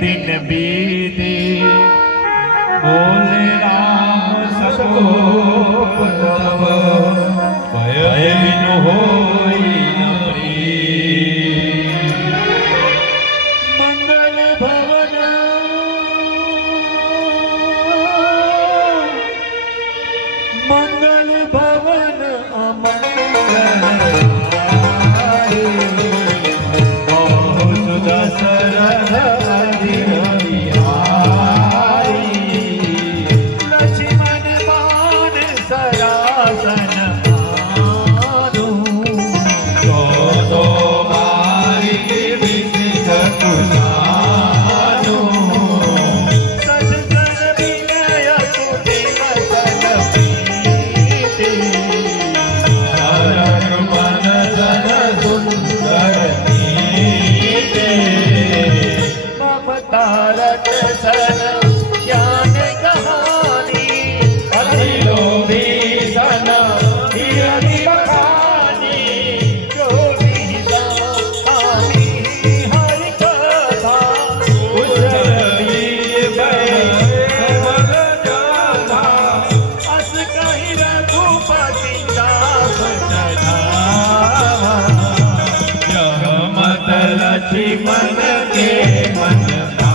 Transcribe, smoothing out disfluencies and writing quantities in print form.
दिन बीते बोले राम सकोप तब भय बिन होई न प्रीत। मंगल भवन मंगल भवन अमंगल दशरथ लक्ष्मण मान सरासन चौदो बारी सजन विनय सुनि वचन प्रीति मन जन सुंदर तारक सन ज्ञान कहानी अतिलोभी सन हिरनि बखानी जोड़ी स्वामी हरि कथा अस कहि रघुपति दास लक्ष्मण के मन